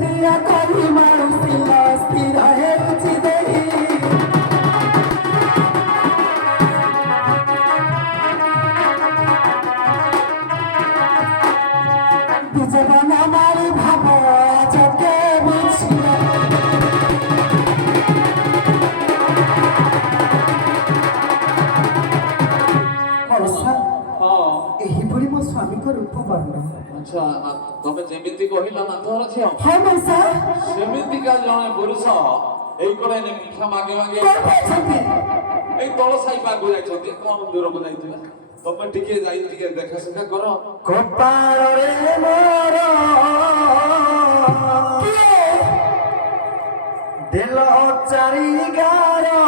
दिया कभी मारुति मस्ती रहे रुचि देही जबाना मारी भाबो चके बुझिया मौसा एही भली मो स्वामी को रूप वर्ण अच्छा तमे जेमिति कहिला ना तोर छै हां मौसा सेमिति का जने पुरुष एई कोले ने मिठा मागे मागे कोन छथि एई तळ साई पागु जाय छथि कोन दूर को जाइतिला तमे टिके जाई टिके देखा सुखा करो कपाळ रे मोर दिल चारी गारो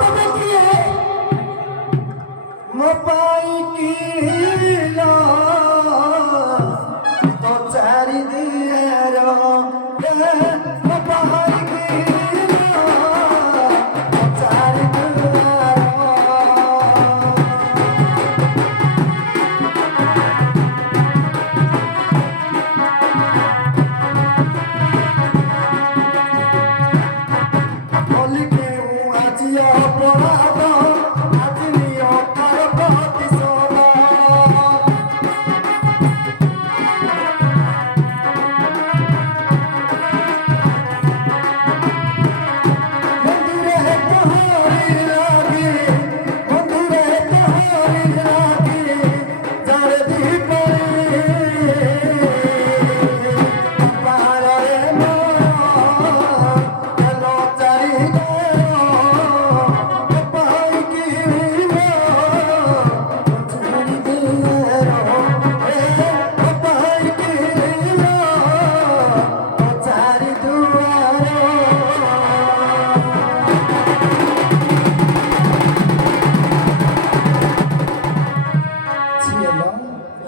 तमे किए मो पाई किलो तो चारी दियारो मो पाई किलो तो चारी दियारो बोली के आजिया अपराध आजिनियो कर प्रतिशोध मंदिरे तोहरी लागी मंदिरे तोहरी लागी जर दीपे कपाळ रे मोर चलो चारी गो कपाई किलो चारी दियारो कपाई किलो चारी दुआरो ছিলো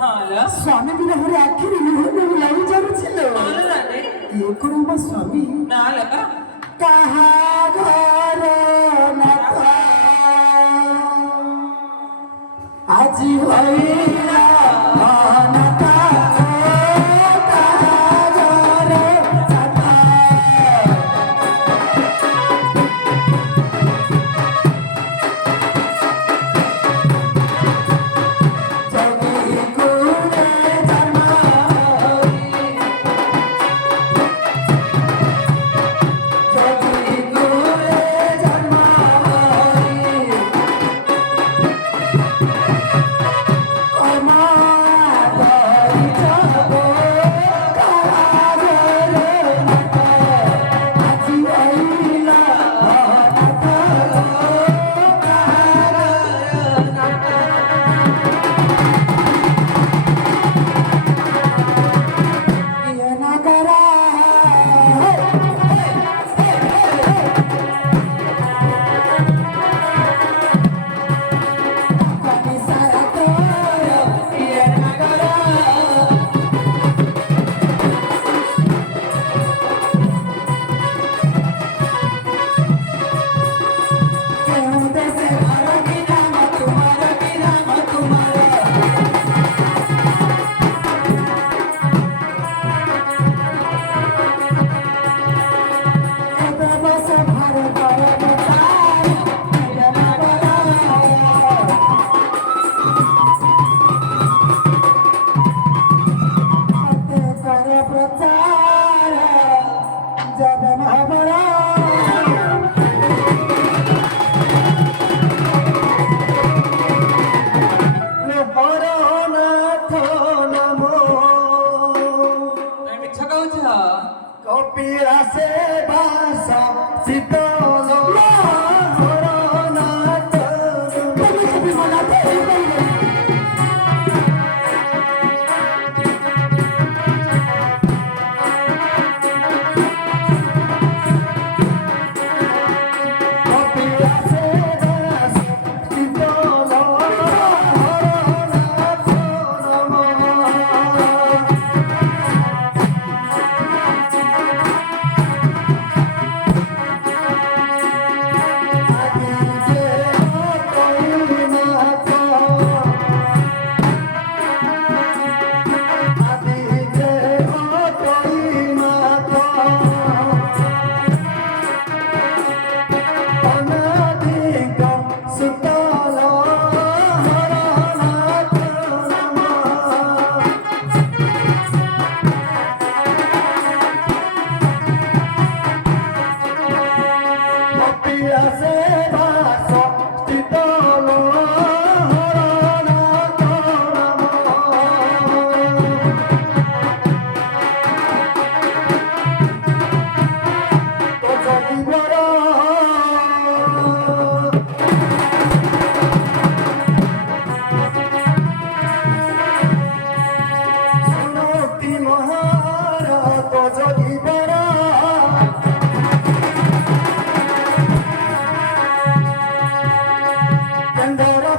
হ্যালো স্বামী বিরহের আখির মুহূর্তে লাগি যাচ্ছিল বলরানে ইয়ে করে আমার স্বামী না লাগা কাহা ঘর নাথা আজি হইলা অনাথা কাহা ঘর নাথা জগি গুণে জন্মাই জগি গুণে জন্মাই কর্মা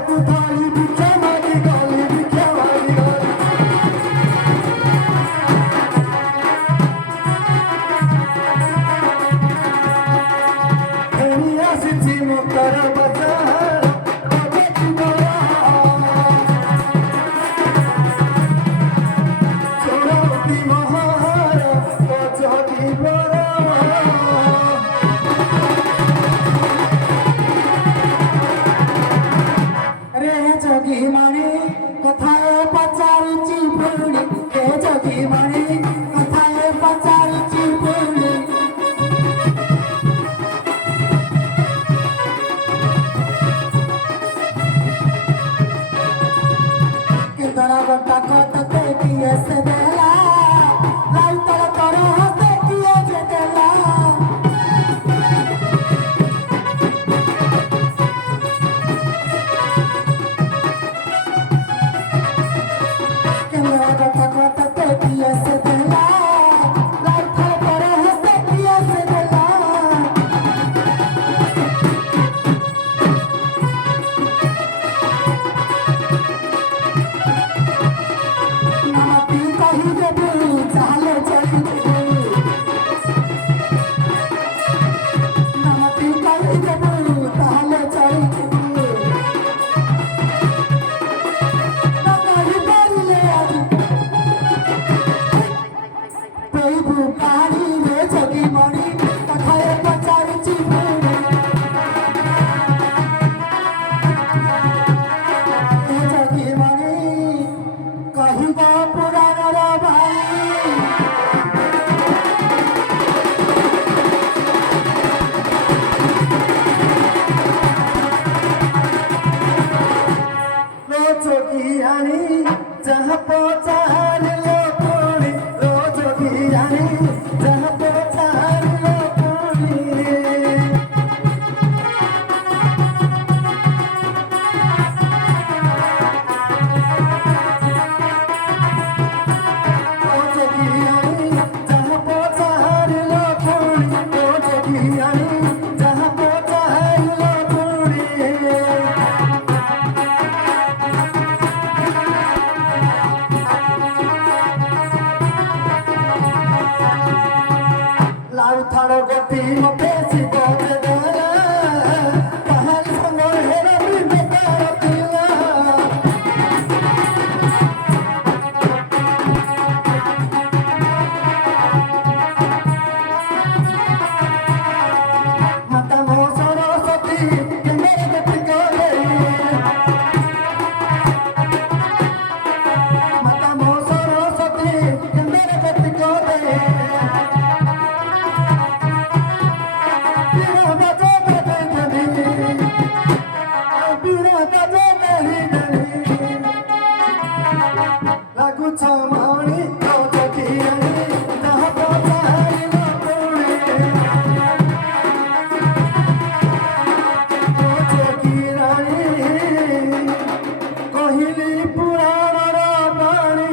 कुठारी भिक्षा मागी गली भिक्षा मागी गली फेरी आसिछि मुक्तर बजार बजेछि बरा चोरौती महार बजति बरा रे जोगी माणी कथाए पचारुची पुणी रे जोगी माणी कथाए पचारुची पुणी कितना गोटा कतते किए से देला लाल तल करो हते किए जे देला कितना गोटा कतते किए से देला लाल तल करो हते किए से देला नाती कही देबू चाले चली नाती कही देबू चाले चली ना कही बोले आज प्रभु पानी रे जोगी मणि कथाए पचारुची पुणी रे जोगी मणि कहिब पुराणर बाणी रोजोगी आनी जहाँ पचार लो पुणी रोजोगी आनी जहाँ पचार लो पुणी गति मते सिको देला कहानी संग हेरा भी बेकार पिला माता मो सरस्वती के मेरे गति करे माता मो सरस्वती के मेरे गति करे बिना बजे बजे बिना बजे नहीं लागू छमाणी तो जगियानी जहाँ पचारी न पुणे तो जगियानी कहिली पुराणर बाणी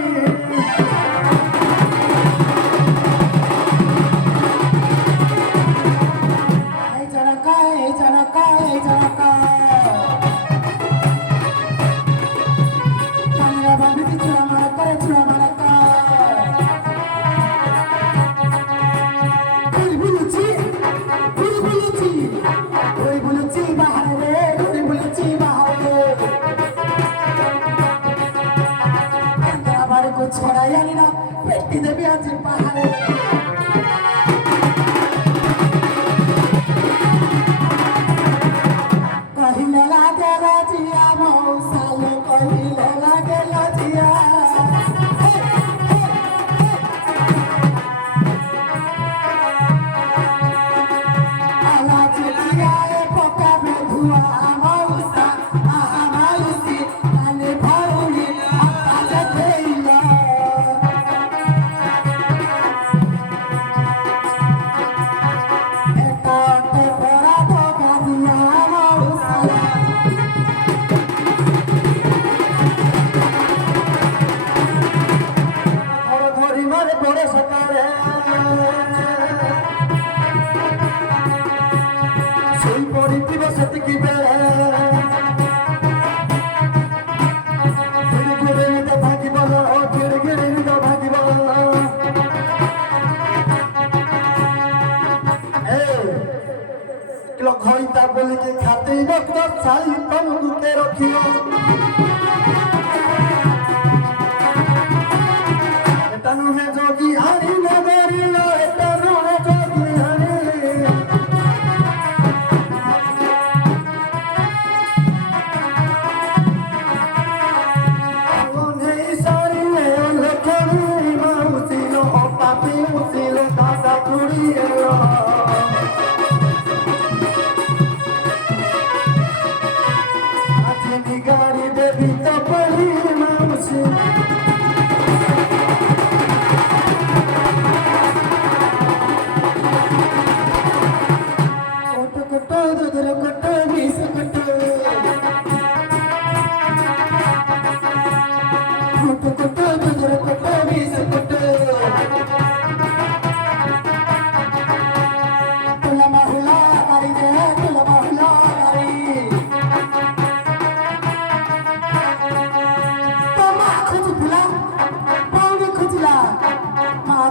এই জনকা কামরা বাঁধি চুরা মারা করে চুরা মারা বুলবুলুচি ওই বুলুচি বাহারে ওই বুলুচি বাহারে আবার কো ছড়াই আনি না পেটি দেবে আজ পাহাড়ে कहिले लागे लजिया मौसाले कहिले लागे लजिया आला चुलिया ए पका बेधुआ मौसा आहा मौसी आने भौली आकाश देला एका ते परा धोका दिया मौसा ଛାଇ ରକ୍ତ ଛାଇ ତମକୁ କେ ରଖିବ এটা নুহে যোগী আনি নগরিল এটা নুহে যোগী আনি অনেই সারিলে লেখনি মাউসিল অপাপি উসিল দাদা কুড়িয়েল আজকে গাড়ি দেবি তপলি মাউসি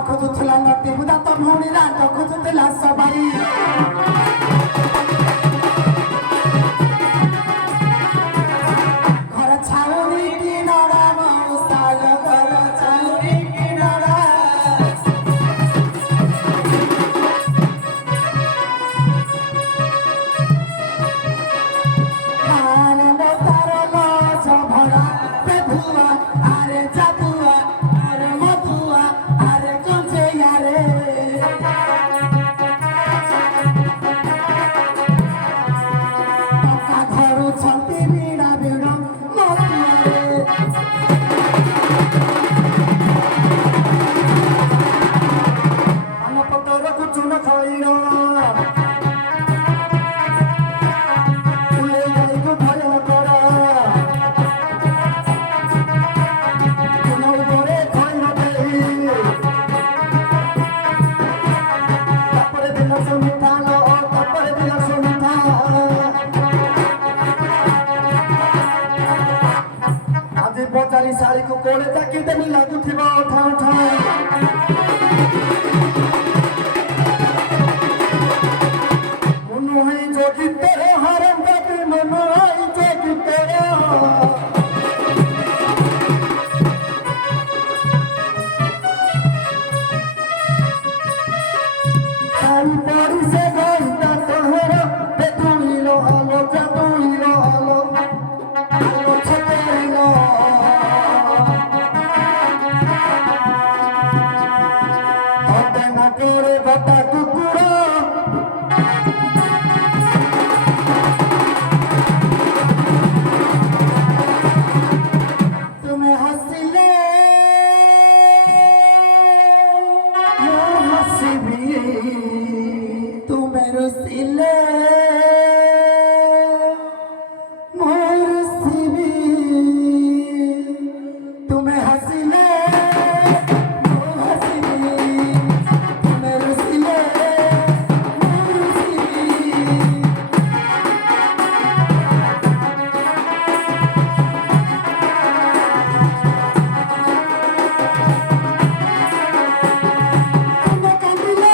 ଖୋଜୁଥିଲା ନଟି ବୁଦା ତ ଭଉଣୀ ରାଟ ଖୋଜୁଥିଲା ସବାଇ ଘର ଛାଉଣି କି ନଡ଼ା ମଉସାଲ ଘର ଛାଉଣି କି ନଡ଼ା ଆରେ ତାର ଲଜ ଭରା ବେଧୁଆ ଆରେ ଜାଦୁଆ ଆରେ ମଧୁଆ ଆରେ କଞ୍ଚେୟା ରେ ଟଙ୍କା ଧରୁଛନ୍ତି ବିଡ଼ା ବିଡ଼ ମଧୁଆରେ ଆମ ପତରକୁ ଚୁନ ଖଇର ଫୁଲେଇ ଗାଈକୁ ଭୟ କର ତୁମ ଉପରେ ଖଇର ଦେଇ ତାପରେ ଦିନ ସୁମିଠା ଲ ତାପରେ ଦିନ ସୁମିଠା ଆଜି ପଚାରି ଶାଳୀକୁ କୋଡ଼େ ଚାକି ଦେବି ଲାଗୁଥିବ ଠା ଠା ମନୁ ହେଇ ଯୋଗୀ ତୋର ହରମ ଦେବି ମନୁ ହେଇ ଯୋଗୀ ତୋର Ay, Parise goita tohoro, betuilo alo, jatuilo alo, alo cheteilo. Ote makure bata kukuro, tume hasile, yo hasibi. तुम्हें रुसिले मोर सिबी तुम्हें हसीले मोर हसीबी तुम्हें रुसिले मोर सिबी तुम्हें कांदिले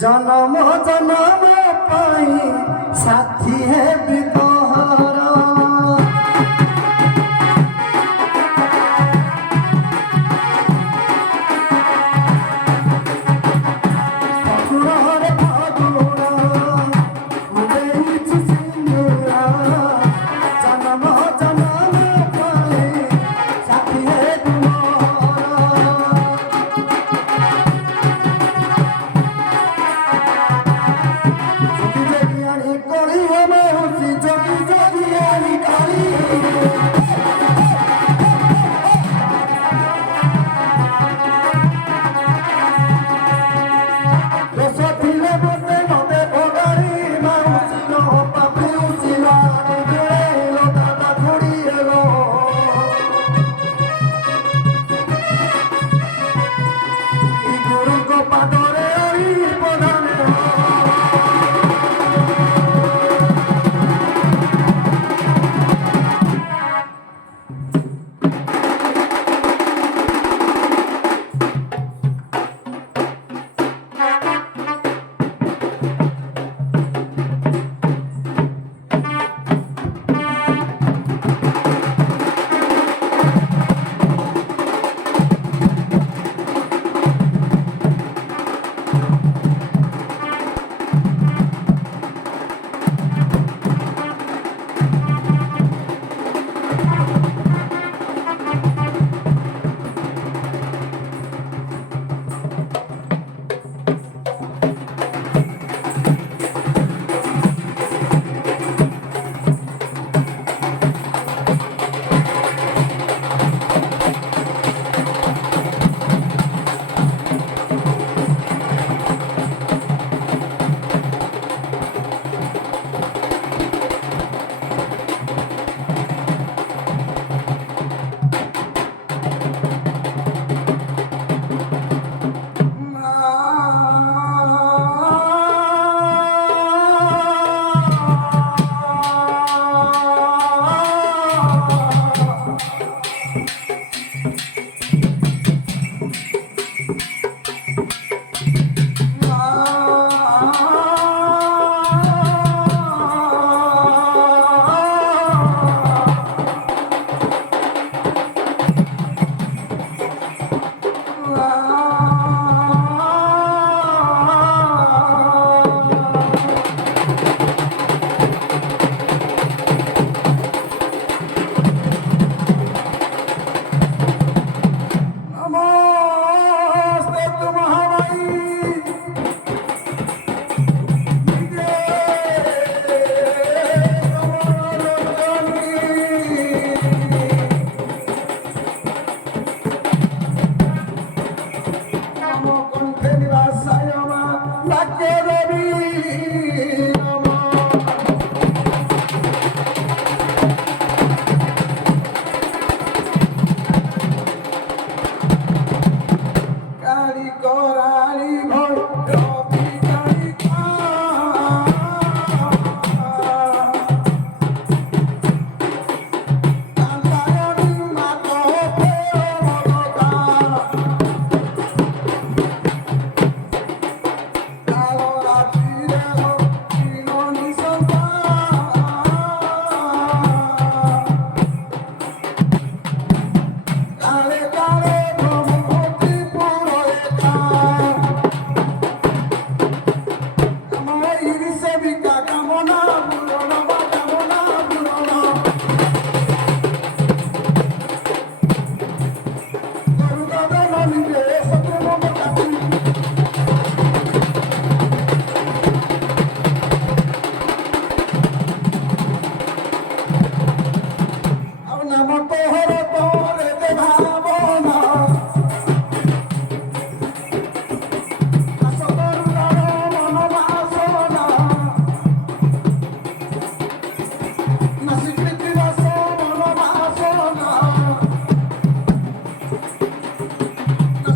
জনম জনম পাই সাথী হেবি তহর ফগুণরে ফগুণ মু ଦେଇଛି ସିନ୍ଦୁର জনম জনম পাই সাথী হেবি তহর তোহর তোরে দেখাবো না আসতর মন বাসনা না স্বীকৃতি বাস মন বাসনা না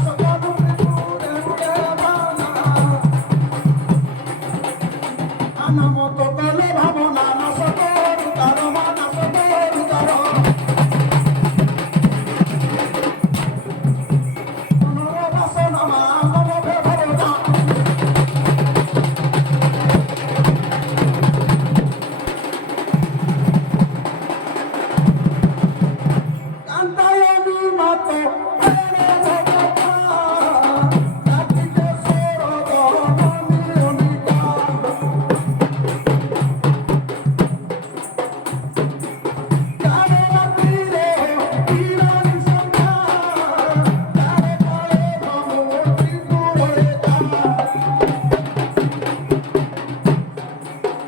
সকল উড়ে উড়ে বানা আনামত তলে ভাবনা না সকল তার মানা সকল তার বাসনা মা মনে ভরনা কান্তায়নি মাত প্রেমে জগতা নাচিতে সরদ মনিকা কারে রাত্রিরে বিরানি সন্ধ্যা কারে কারে ভমতি দূরে যা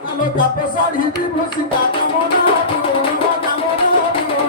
আলো কাপ শাড়ি বিভূষিতা কামনা দিও কামনা দিও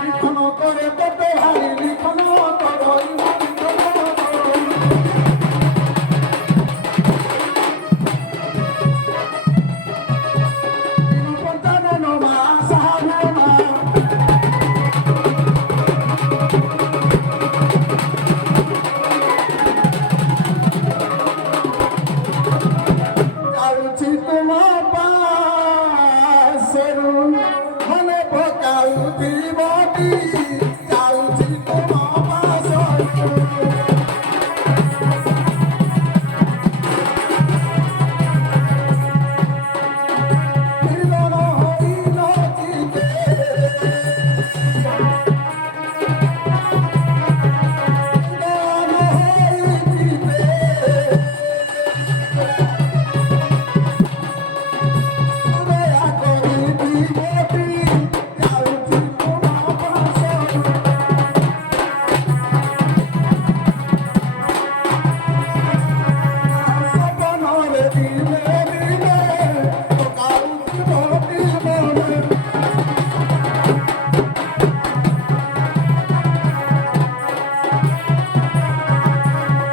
লিখন করে কত ভাই লিখন করই পঞ্চানন মা সাহানা যাଉଛି তোমার পাশেরু মনে পকাউছি বটি যাଉଛି তোমার পাশেরু মিলন হইল চিতে মিলন হইতে দয়া করি বিবতি যাଉଛି তোমার পাশেরু সপনরে দিনে দিনে পকাউছি বটি মনে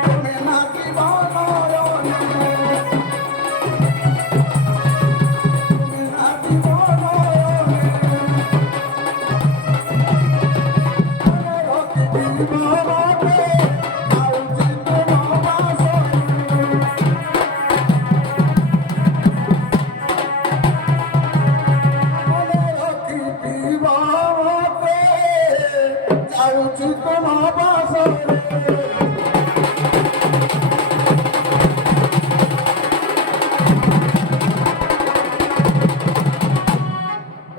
তুমি নাকি বনরনে তুমি নাকি বনরনে রতি দিবতে যাଉଛି তোমার পাশেরু রতি দিবতে যাଉଛି তোমার পাশেরু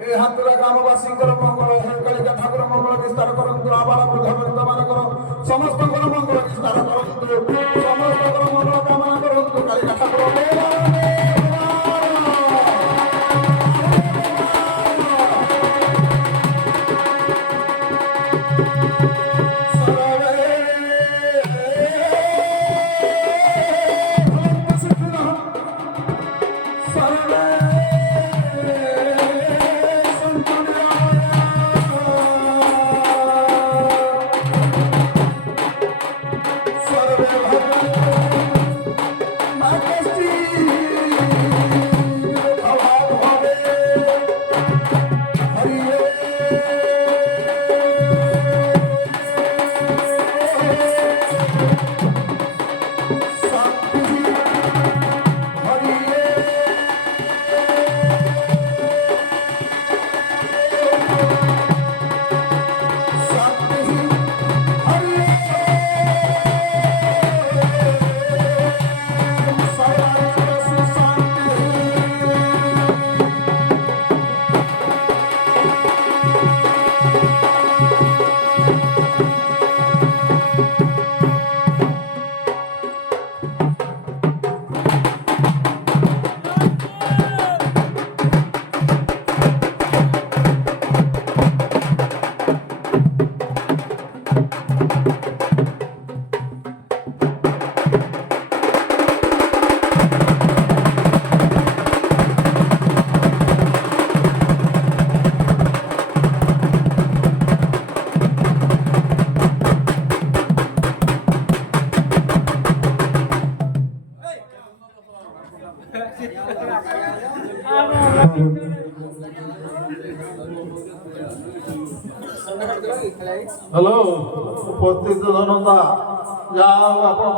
এই হাতুরা গ্রামবাসীଙ୍କର ମଙ୍ଗଳ ହେ କାଳିକା ଠାକୁର ମଙ୍ଗଳ ବିସ୍ତାର କରନ୍ତୁ ଆବାଳ ବୃଦ୍ଧ ବୃଦ୍ଧମାନଙ୍କର ସମସ୍ତଙ୍କର ମଙ୍ଗଳ ବିସ୍ତାର କରନ୍ତୁ ସମସ୍ତଙ୍କର ମଙ୍ଗଳ କାମନା କରନ୍ତୁ କାଳିକା ଠାକୁର ହ୍ୟାଲୋ ଉପସ୍ଥିତ ଜନତା ଯାହା ଆପଣ